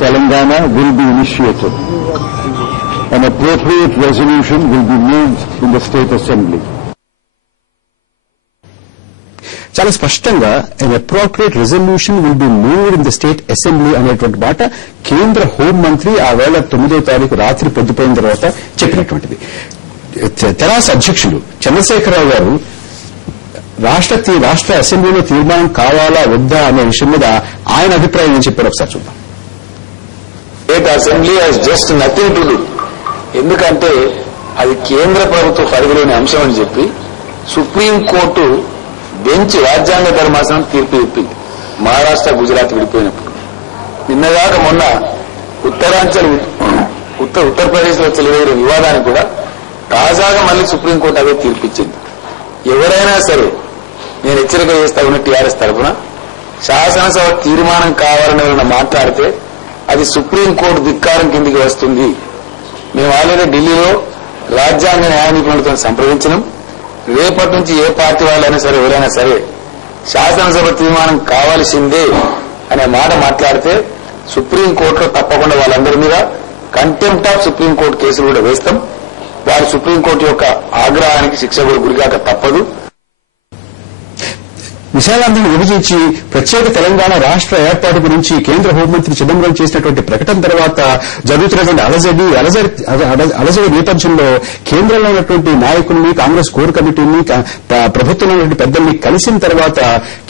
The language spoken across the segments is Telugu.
Telangana will be initiated. An appropriate resolution will be moved in the State Assembly. చాలా స్పష్టంగా an appropriate resolution will be moved in the state assembly అనేటువంటి మాట కేంద్ర హోంమంత్రి ఆ వేళ 9వ తారీఖు రాత్రి పొద్దుపోయిన తర్వాత చెప్పినటువంటిది. తెరాస అధ్యక్షులు చంద్రశేఖరరావు గారు రాష్ట్ర అసెంబ్లీలో తీర్మానం కావాలా వద్దా అనే విషయం మీద ఆయన అభిప్రాయం ఏం చెప్పారు ఒకసారి చూద్దాం. State assembly has just nothing to do. ఎందుకంటే అది కేంద్ర ప్రభుత్వ పరిధిలోని అంశం అని చెప్పి సుప్రీంకోర్టు బెంచ్ రాజ్యాంగ ధర్మాసనం తీర్పు చెప్పింది. మహారాష్ట్ర గుజరాత్ విడిపోయినప్పుడు నిన్నగాక మొన్న ఉత్తరప్రదేశ్ లో చెలవేగిన వివాదానికి కూడా తాజాగా మళ్లీ సుప్రీంకోర్టు అదే తీర్పిచ్చింది. ఎవరైనా సరే నేను హెచ్చరిక చేస్తా ఉన్న టీఆర్ఎస్ తరఫున శాసనసభ తీర్మానం కావాలని ఎవరైనా మాట్లాడితే అది సుప్రీంకోర్టు ధిక్కారం కిందికి వస్తుంది. మేము ఆల్రెడీ ఢిల్లీలో రాజ్యాంగ న్యాయ నిపుణులతో సంప్రదించినాం. రేపటి నుంచి ఏ పార్టీ వాళ్ళైనా సరే ఎవరైనా సరే శాసనసభ తీర్మానం కావాల్సిందే అనే మాట మాట్లాడితే సుప్రీంకోర్టులో తప్పకుండా వాళ్ళందరి మీద కంటెంప్ట్ ఆఫ్ సుప్రీంకోర్టు కేసులు కూడా వేస్తాం. వారు సుప్రీంకోర్టు యొక్క ఆగ్రహానికి శిక్ష కూడా గురిగాక తప్పదు. విశాలాంధ్రను విభజించి ప్రత్యేక తెలంగాణ రాష్ట్ర ఏర్పాటు గురించి కేంద్ర హోంమంత్రి చిదంబరం చేసినటువంటి ప్రకటన తర్వాత జరుగుతున్నటువంటి అలజడి నేపథ్యంలో కేంద్రంలో ఉన్నటువంటి నాయకుల్ని కాంగ్రెస్ కోర్ కమిటీని ప్రభుత్వంలో ఉన్నటువంటి పెద్దల్ని కలిసిన తర్వాత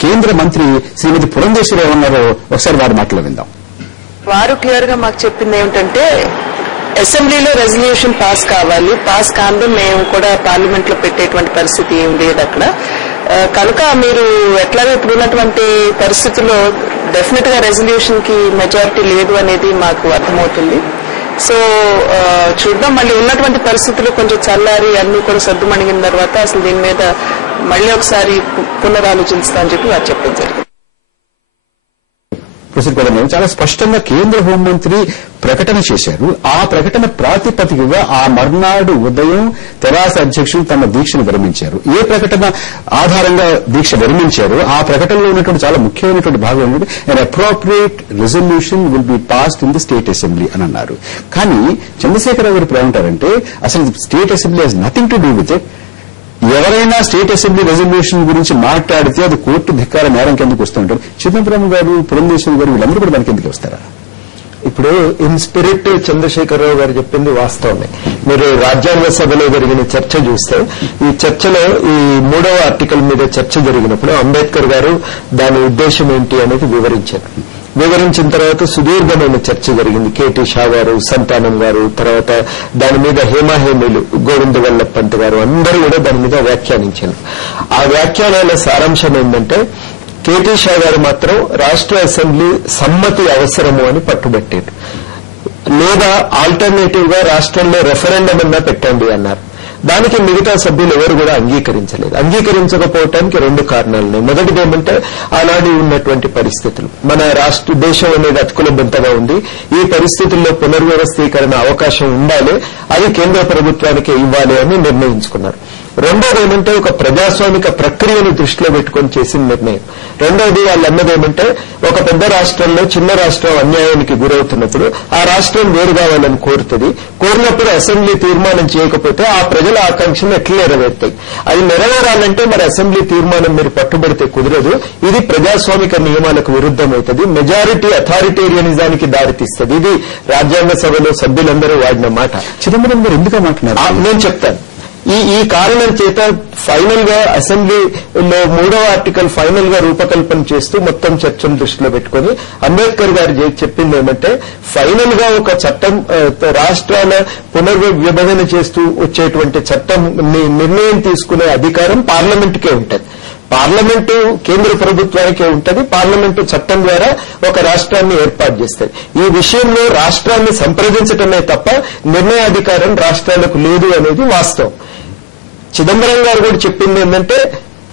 కేంద్ర మంత్రి శ్రీమతి పురంధేశ్వరి ఏమన్నారో ఒకసారి వారి మాటలు విందాం. వారు క్లియర్ గా మాకు చెప్పింది ఏమిటంటే అసెంబ్లీలో రెజల్యూషన్ పాస్ కావాలి, పాస్ కాందో మేము కూడా పార్లమెంట్ లో పెట్టేటువంటి పరిస్థితి ఏం లేదు అక్కడ. కనుక మీరు ఎట్లాగో ఇప్పుడు ఉన్నటువంటి పరిస్థితుల్లో డెఫినెట్ గా రెజల్యూషన్ కి మెజారిటీ లేదు అనేది మాకు అర్థమవుతుంది. సో చూద్దాం, మళ్ళీ ఉన్నటువంటి పరిస్థితులు కొంచెం చల్లారి అన్ని కూడా సర్దుమణిగిన తర్వాత అసలు దీని మీద మళ్ళీ ఒకసారి పునరాలోచిస్తామని చెప్పి వారు చెప్పడం జరిగింది. చాలా స్పష్టంగా కేంద్ర హోంమంత్రి ప్రకటన చేశారు. ఆ ప్రకటన ప్రాతిపదికగా ఆ మర్నాడు ఉదయం తెరాస అధ్యక్షులు తమ దీక్షను విరమించారు. ఏ ప్రకటన ఆధారంగా దీక్ష విరమించారు ఆ ప్రకటనలో ఉన్నటువంటి చాలా ముఖ్యమైనటువంటి భాగం ఏంటంటే an appropriate resolution will be passed in the state assembly అని అన్నారు. కానీ చంద్రశేఖరరావు గారు ఏమంటారంటే అసలు state assembly has nothing to do with it. ఎవరైనా స్టేట్ అసెంబ్లీ రెజల్యూషన్ గురించి మాట్లాడితే అది కోర్టు ధిక్కార నేరం కిందకు వస్తుంటారు. చిదంబరం గారు, పురంధేశ్వరి గారు వీళ్ళందరూ కూడా దాని కిందకి వస్తారా? ఇప్పుడు ఇన్ స్పిరిట్ చంద్రశేఖరరావు గారు చెప్పింది వాస్తవమే. మీరు రాజ్యాంగ సభలో జరిగిన చర్చ చూస్తే ఈ చర్చలో ఈ 3వ ఆర్టికల్ మీద చర్చ జరిగినప్పుడు అంబేద్కర్ గారు దాని ఉద్దేశం ఏంటి అనేది వివరించిన తర్వాత సుదీర్ఘమైన చర్చ జరిగింది. కేటీ షా గారు, సంతానం గారు, తర్వాత దాని మీద హేమాహేమీలు, గోవింద వల్లభ్ పంత్ గారు అందరూ కూడా దాని మీద వ్యాఖ్యానించారు. ఆ వ్యాఖ్యానాల సారాంశం ఏంటంటే కేటీ షా గారు మాత్రం రాష్ట్ర అసెంబ్లీ సమ్మతి అవసరము అని పట్టుబట్టారు. లేదా ఆల్టర్నేటివ్ గా రాష్ట్రంలో రెఫరెండం అన్నా పెట్టండి అన్నారు. దానికి మిగతా సభ్యులు ఎవరు కూడా అంగీకరించలేదు. అంగీకరించకపోవటానికి 2 కారణాలున్నాయి. మొదటిది ఏమంటే ఆనాడు ఉన్నటువంటి పరిస్థితులు, మన దేశం అనేది అతుకులబెంతగా ఉంది. ఈ పరిస్థితుల్లో పునర్వ్యవస్థీకరణ అవకాశం ఉండాలి, అది కేంద్ర ప్రభుత్వానికి ఇవ్వాలి అని నిర్ణయించుకున్నారు. రెండోది ఏమంటే ఒక ప్రజాస్వామిక ప్రక్రియను దృష్టిలో పెట్టుకుని చేసిన నిర్ణయం. రెండోది వాళ్ళు అన్నదేమంటే ఒక పెద్ద రాష్ట్రంలో చిన్న రాష్ట్రం అన్యాయానికి గురవుతున్నప్పుడు ఆ రాష్ట్రం వేరు కావాలని కోరినప్పుడు అసెంబ్లీ తీర్మానం చేయకపోతే ఆ ప్రజల ఆకాంక్షలు ఎట్లా నెరవేరుతాయి? అది నెరవేరాలంటే మరి అసెంబ్లీ తీర్మానం మీరు పట్టుబడితే కుదరదు. ఇది ప్రజాస్వామిక నియమాలకు విరుద్దమవుతుంది, మెజారిటీ అథారిటేరియనిజానికి దారితీస్తుంది. ఇది రాజ్యాంగ సభలో సభ్యులందరూ వాడిన మాట. చిదంబరం గారు ఎందుకు మాట్లాడారు నేను చెప్తాను. ఈ కారణం చేత ఫైనల్ గా అసెంబ్లీలో 3వ ఆర్టికల్ ఫైనల్ గా రూపకల్పన చేస్తూ మొత్తం చర్చను దృష్టిలో పెట్టుకుని అంబేద్కర్ గారు చెప్పింది ఏమంటే ఫైనల్ గా ఒక చట్టం రాష్ట్రాల పునర్విభజన చేస్తూ వచ్చేటువంటి చట్టం నిర్ణయం తీసుకునే అధికారం పార్లమెంటుకే ఉంటుంది. పార్లమెంటు కేంద్ర ప్రభుత్వానికే ఉంటుంది. పార్లమెంటు చట్టం ద్వారా ఒక రాష్ట్రాన్ని ఏర్పాటు చేస్తుంది. ఈ విషయంలో రాష్ట్రాన్ని సంప్రదించటమే తప్ప నిర్ణయాధికారం రాష్ట్రాలకు లేదు అనేది వాస్తవం. చిదంబరం గారు కూడా చెప్పింది ఏంటంటే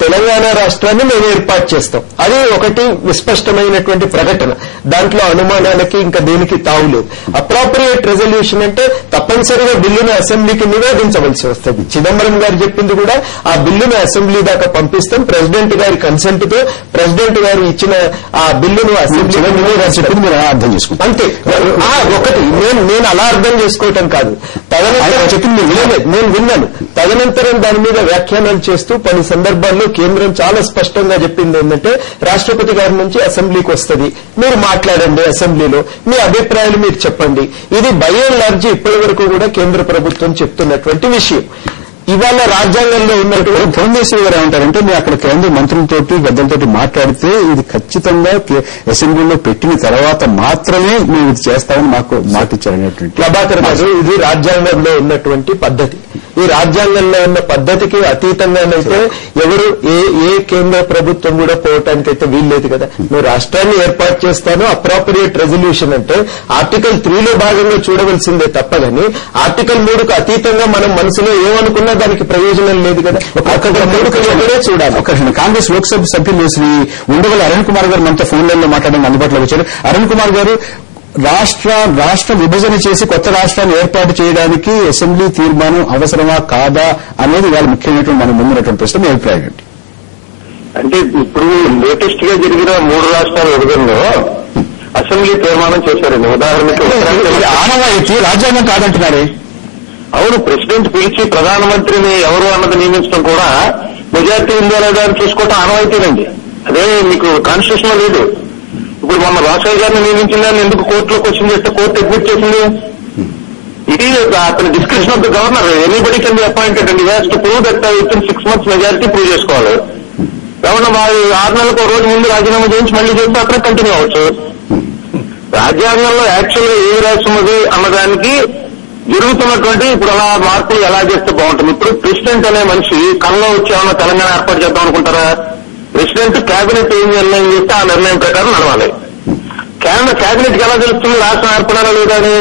తెలంగాణ రాష్ట్రాన్ని మేము ఏర్పాటు చేస్తాం. అది ఒకటి విస్పష్టమైనటువంటి ప్రకటన. దాంట్లో అనుమానాలకి ఇంకా దేనికి తావులేదు. అప్రాప్రియేట్ రెజల్యూషన్ అంటే తప్పనిసరిగా బిల్లును అసెంబ్లీకి నివేదించవలసి వస్తుంది. చిదంబరం గారు చెప్పింది కూడా ఆ బిల్లును అసెంబ్లీ దాకా పంపిస్తాం, ప్రెసిడెంట్ గారి కన్సెంట్ తో ప్రెసిడెంట్ గారు ఇచ్చిన ఆ బిల్లును అసెంబ్లీలో చెప్పింది మీరు అర్థం చేసుకుంటాం. అంతే. ఒకటి నేను అలా అర్థం చేసుకోవటం కాదు, చెప్పింది నేను విన్నాను. తదనంతరం దాని మీద వ్యాఖ్యానాలు చేస్తూ పలు సందర్భాల్లో కేంద్రం చాలా స్పష్టంగా చెప్పింది ఏంటంటే రాష్ట్రపతి గారి నుంచి అసెంబ్లీకి వస్తుంది, మీరు మాట్లాడండి, అసెంబ్లీలో మీ అభిప్రాయాలు మీరు చెప్పండి. ఇది బై అండ్ లార్జ్ ఇప్పటి వరకు కూడా కేంద్ర ప్రభుత్వం చెప్తున్నటువంటి విషయం. ఇవాళ రాజ్యాంగంలో ఉన్నటువంటి భువనేశ్వర్ గారు ఏమంటారంటే మీరు అక్కడ కేంద్ర మంత్రులతోటి పెద్దలతోటి మాట్లాడితే ఇది ఖచ్చితంగా అసెంబ్లీలో పెట్టిన తర్వాత మాత్రమే మేము ఇది చేస్తామని మాకు మాట ఇచ్చారనేటువంటి. ప్రభాకర్ గారు, ఇది రాజ్యాంగంలో ఉన్నటువంటి పద్ధతి. ఈ రాజ్యాంగంలో ఉన్న పద్ధతికి అతీతంగానైతే ఎవరు ఏ కేంద్ర ప్రభుత్వం కూడా పోవటానికైతే వీల్లేదు కదా. నువ్వు రాష్ట్రాన్ని ఏర్పాటు చేస్తాను, అప్రాప్రియేట్ రెజల్యూషన్ అంటే ఆర్టికల్ 3లో భాగంగా చూడవలసిందే తప్ప కానీ ఆర్టికల్ 3కు అతీతంగా మనం మనసులో ఏమనుకున్నా దానికి ప్రయోజనం లేదు కదా. చూడాలి. కాంగ్రెస్ లోక్సభ సభ్యులు శ్రీ ఉండవల్లి అరుణ్ కుమార్ గారు మనతో ఫోన్ లైన్ లో మాట్లాడడానికి అందుబాటులోకి వచ్చారు. అరుణ్ కుమార్ గారు, రాష్ట్ర విభజన చేసి కొత్త రాష్ట్రాన్ని ఏర్పాటు చేయడానికి అసెంబ్లీ తీర్మానం అవసరమా కాదా అనేది ఇవాళ ముఖ్యమైనటువంటి మన ముందున్నటువంటి ప్రశ్న. మీ అభిప్రాయం ఏంటి? అంటే ఇప్పుడు లేటెస్ట్ గా జరిగిన 3 రాష్ట్రాల విభజనలో అసెంబ్లీ తీర్మానం చేశారండి. ఉదాహరణకి ఆనవాయితీ రాజ్యాంగం కాదంటున్నారే. అవును, ప్రెసిడెంట్ పిలిచి ప్రధానమంత్రిని ఎవరు అన్నది నియమించడం కూడా మెజార్టీ ఉందో లేదా అని చూసుకోవటం ఆనవాయితీనండి. అదే మీకు కాన్స్టిట్యూషన్ లో లేదు. ఇప్పుడు మొన్న రాజశేఖర్ గారిని నియమించిందని ఎందుకు కోర్టులో క్వశ్చన్ చేస్తే కోర్టు ఎగ్జిట్ చేసింది. ఇది అతని description of the governor. Anybody can be appointed and to prove that with in 6 months majority prove చేసుకోవాలి. ఎవరన్నా 6 నెలలకు రోజు ముందు రాజీనామా చేయించి మళ్లీ చేస్తే అక్కడ కంటిన్యూ అవ్వచ్చు. రాజ్యాంగంలో యాక్చువల్గా ఏమి రాస్తున్నది అన్నదానికి జరుగుతున్నటువంటి ఇప్పుడు అలా మార్పులు ఎలా చేస్తే బాగుంటుంది. ఇప్పుడు ప్రెసిడెంట్ అనే మనిషి కళ్ళలో వచ్చి ఏమన్నా తెలంగాణ ఏర్పాటు చేద్దాం అనుకుంటారా? ప్రెసిడెంట్ కేబినెట్ ఏం నిర్ణయం చేస్తే ఆ నిర్ణయం ప్రకారం నడవాలి. కేబినెట్ కి ఎలా తెలుస్తుంది రాష్ట్రం ఏర్పడాలా లేదా అని?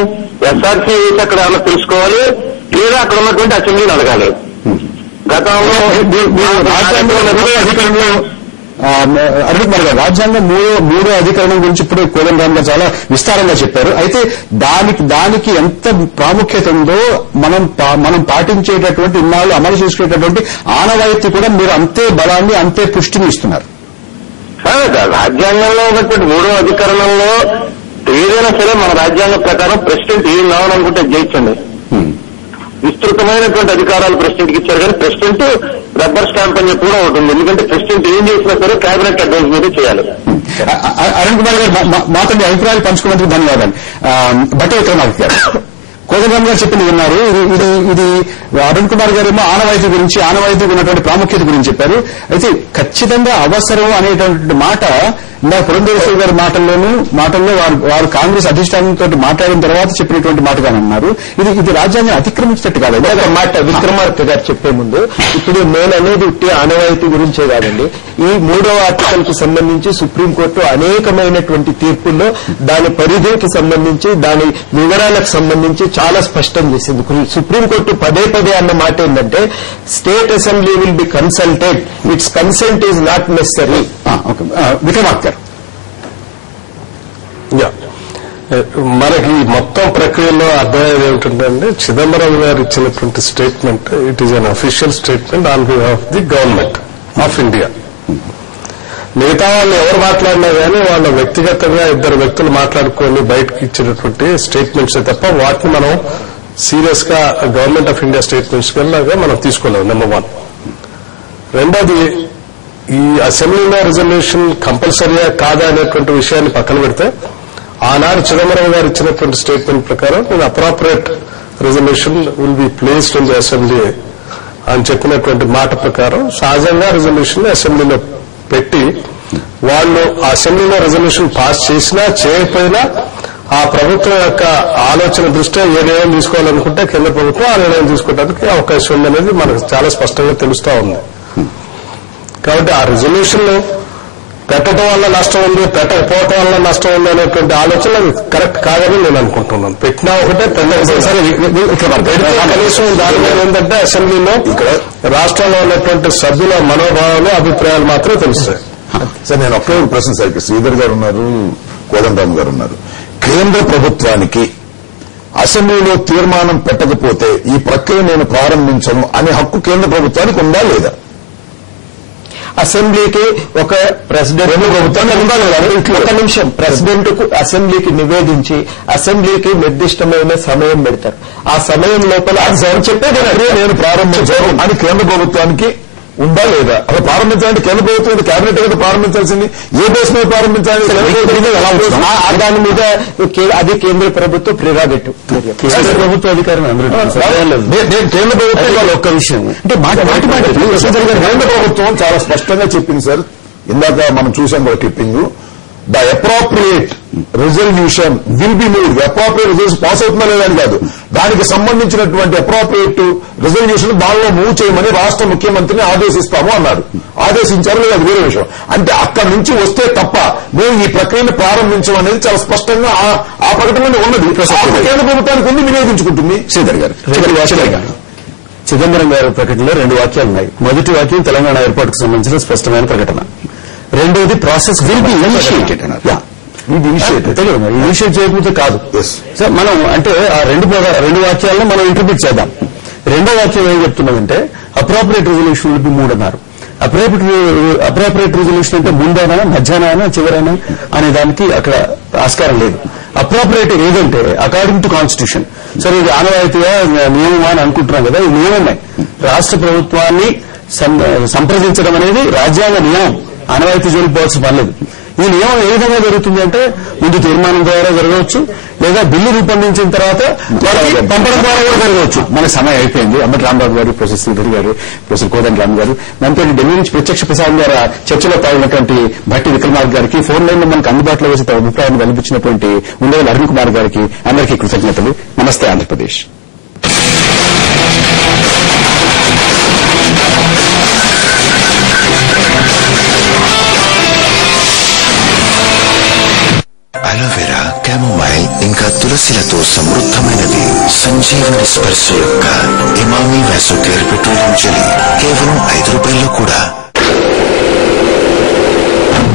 ఎస్ఆర్సీ వేసి అక్కడ ఏమన్నా తెలుసుకోవాలి, లేదా అక్కడ ఉన్నటువంటి అసెంబ్లీని అడగాలి. గతంలో అరుణ్ కుమార్ గారు, రాజ్యాంగం 3వ అధికరణం గురించి ఇప్పుడు కోదండరామ్ గారు చాలా విస్తారంగా చెప్పారు. అయితే దానికి ఎంత ప్రాముఖ్యత ఉందో మనం పాటించేటటువంటి ఇన్నాళ్ళు అమలు చేసుకునేటటువంటి ఆనవాయితీ కూడా మీరు అంతే బలాన్ని అంతే పుష్టిని ఇస్తున్నారు. రాజ్యాంగంలో ఉన్నటువంటి 3వ అధికరణంలో ఏదైనా సరే మన రాజ్యాంగం ప్రకారం ప్రెసిడెంట్ ఏం కావాలనుకుంటే జయించండి. విస్తృతమైనటువంటి అధికారాలు ప్రెసిడెంట్కి ఇచ్చారు. కానీ ప్రెసిడెంట్ రబ్బర్ స్టాంప్ అని చెప్పి కూడా ఉంటుంది. ఎందుకంటే ప్రెసిడెంట్ ఏం చేసినా సరే కేబినెట్ అడ్వైజ్ మీద చేయాలి. అరుణ్ కుమార్ గారు, మాతో మీ అభిప్రాయాలు పంచుకున్నందుకు ధన్యవాదాలు. బట్టే విక్రమాదిత్య గారు, కోదండరామ్ గారు చెప్పింది విన్నారు. ఇది అరుణ్ కుమార్ గారు ఏమో ఆనవాయితీకి ఉన్నటువంటి ప్రాముఖ్యత గురించి చెప్పారు. అయితే ఖచ్చితంగా అవసరం అనేటువంటి మాట ఇందాక పురంధేశ్వరి గారి మాటల్లో వారు కాంగ్రెస్ అధిష్టానంతో మాట్లాడిన తర్వాత చెప్పినటువంటి మాటగానే అన్నారు. ఇది రాజ్యాంగం అతిక్రమించినట్టు కాదు. మాట విక్రమార్క గారు చెప్పే ముందు ఇప్పుడు నేను అనేది ఉట్టి ఆనవాయితీ గురించే కాదండి. ఈ 3వ ఆర్టికల్ కు సంబంధించి సుప్రీంకోర్టు అనేకమైనటువంటి తీర్పుల్లో దాని పరిధికి సంబంధించి దాని వివరాలకు సంబంధించి చాలా స్పష్టం చేసింది. సుప్రీంకోర్టు పదే అన్న మాట ఏంటంటే state assembly will be consulted, it's consent is not necessary. Vikramarka గారు, మనకి మొత్తం ప్రక్రియలో అర్థమయ్యేది ఏమిటంటే చిదంబరం గారు ఇచ్చినటువంటి statement it is an official statement on behalf of the government of India. మిగతా వాళ్ళు ఎవరు మాట్లాడినా కానీ వాళ్ళ వ్యక్తిగతంగా 2 వ్యక్తులు మాట్లాడుకొని బయటకు ఇచ్చినటువంటి స్టేట్మెంట్స్ తప్ప వాటిని మనం సీరియస్ గా గవర్నమెంట్ ఆఫ్ ఇండియా స్టేట్మెంట్స్ కల్లాగా మనం తీసుకోలేము. నెంబర్ 1. రెండోది, ఈ అసెంబ్లీలో రిజల్యూషన్ కంపల్సరీగా కాదా అనేటువంటి విషయాన్ని పక్కన పెడితే ఆనాడు చిదంబరం గారు ఇచ్చినటువంటి స్టేట్మెంట్ ప్రకారం appropriate resolution will be placed in the assembly అని చెప్పినటువంటి మాట ప్రకారం సహజంగా రిజల్యూషన్ అసెంబ్లీలో పెట్టి వాళ్ళు అసెంబ్లీలో రిజల్యూషన్ పాస్ చేసినా చేయకపోయినా ఆ ప్రభుత్వం యొక్క ఆలోచన దృష్ట్యా ఏ నిర్ణయం తీసుకోవాలనుకుంటే కేంద్ర ప్రభుత్వం ఆ నిర్ణయం తీసుకోవడానికి అవకాశం ఉందనేది మనకు చాలా స్పష్టంగా తెలుస్తా ఉంది. కాబట్టి ఆ రిజల్యూషన్ పెట్టడం వల్ల నష్టం ఉంది, పెట్టకపోవటం వల్ల నష్టం ఉంది అనేటువంటి ఆలోచన కరెక్ట్ కాదని నేను అనుకుంటున్నాను. పెట్టినా ఒకటే కనీసం దాని మీద ఏంటంటే అసెంబ్లీలో ఇక్కడ రాష్ట్రంలో ఉన్నటువంటి సభ్యుల మనోభావాలు అభిప్రాయాలు మాత్రమే తెలుస్తాయి. సార్ నేను ఒకే ప్రశ్న సార్, శ్రీధర్ గారు ఉన్నారు, కోదండరామ్ గారు ఉన్నారు. కేంద్ర ప్రభుత్వానికి అసెంబ్లీలో తీర్మానం పెట్టకపోతే ఈ ప్రక్రియ నేను ప్రారంభించను అనే హక్కు కేంద్ర ప్రభుత్వానికి ఉందా లేదా? అసెంబ్లీకి ఒక ప్రెసిడెంట్ ప్రభుత్వాన్ని ఉండాలి. ఒక నిమిషం, ప్రెసిడెంట్ కు అసెంబ్లీకి నివేదించి అసెంబ్లీకి నిర్దిష్టమైన సమయం పెడతారు. ఆ సమయం లోపల చెప్పేది నేను ప్రారంభించాను అని కేంద్ర ప్రభుత్వానికి ఉందా లేదా? అలా ప్రారంభించాలంటే కేంద్ర ప్రభుత్వం కేబినెట్ కదా ప్రారంభించాల్సింది. ఏ బేస్ మీద ప్రారంభించాలి? దాని మీద అది కేంద్ర ప్రభుత్వ ప్రిరాగేటివ్. కేంద్ర ప్రభుత్వ అధికారం కేంద్ర ప్రభుత్వం ఒక్క విషయం అంటే కేంద్ర ప్రభుత్వం చాలా స్పష్టంగా చెప్పింది సార్. ఇందాక మనం చూసాం కూడా clipping. The appropriate resolution will be moved. Appropriate resolution pass అవుతుందా లేదని కాదు, దానికి సంబంధించినటువంటి అప్రోప్రియేట్ రిజల్యూషన్ దానిలో మూవ్ చేయమని రాష్ట్ర ముఖ్యమంత్రిని ఆదేశిస్తాము అన్నారు. ఆదేశించారు లేదా అది వేరే విషయం. అంటే అక్కడి నుంచి వస్తే తప్ప మేము ఈ ప్రక్రియను ప్రారంభించమనేది చాలా స్పష్టంగా ఆ ప్రకటనలో ఉన్నది. కేంద్ర ప్రభుత్వానికి ఉంది, వినియోగించుకుంటుంది. శ్రీధర్ గారు, చిదంబరం గారి ప్రకటనలో 2 వాక్యాలు ఉన్నాయి. మొదటి వాక్యం తెలంగాణ ఏర్పాటుకు సంబంధించిన స్పష్టమైన ప్రకటన. రెండోది ప్రాసెస్ విల్ బి ఇనిషియేటెడ్ అన్నారు. ఇనిషియేట్ చేయకపోతే కాదు సార్. మనం అంటే ఆ 2 వాక్యాలను మనం ఇంటర్ప్రిట్ చేద్దాం. రెండో వాక్యం ఏం చెప్తున్నదంటే అప్రోప్రియేట్ రిజల్యూషన్ విల్ బి 3 అన్నారు. అప్రోప్రియేట్ రిజల్యూషన్ అంటే ముందైనా మధ్యాహ్నం చివరైనా అనే దానికి అక్కడ ఆస్కారం లేదు. అప్రోప్రియేట్ ఏదంటే అకార్డింగ్ టు కాన్స్టిట్యూషన్. సరే ఇది ఆనవాయితీగా నియమమా అని అనుకుంటున్నాం కదా, ఈ నియమమే. రాష్ట్ర ప్రభుత్వాన్ని సంప్రదించడం అనేది రాజ్యాంగ నియమం. ఆనవాయితీ జోలికి పోవాల్సిన పర్లేదు. ఈ నియమం ఏ విధంగా జరుగుతుంది అంటే ముందు తీర్మానం ద్వారా జరగవచ్చు, లేదా బిల్లు రూపొందించిన తర్వాత వాళ్ళకి పంపడం ద్వారా కూడా జరగవచ్చు. మన సమయం అయిపోయింది. అంబటి రాంబాబు గారు, ప్రొఫెసర్ శ్రీధర్ గారు, ప్రొఫెసర్ కోదండరామ్ గారు, మనతో ఢిల్లీ నుంచి ప్రత్యక్ష ప్రసారం ద్వారా చర్చలో పాల్గొన్నటువంటి భట్టి విక్రమార్క గారికి, ఫోన్ లైన్ లో మనకు అందుబాటులో వచ్చి తమ అభిప్రాయాన్ని కల్పించినటువంటి ఉండేవాళ్ళ అరుణ్ కుమార్ గారికి అందరికీ కృతజ్ఞతలు. నమస్తే ఆంధ్రప్రదేశ్. అలోవెరా, క్యామోమైల్ ఇంకా తులసిలతో సమృద్ధమైనది సంజీవని స్పర్శ యొక్క ఇమామి వాసోకేర్ పెట్రోలియం జెలీ కేవలం 5 రూపాయల్లో కూడా.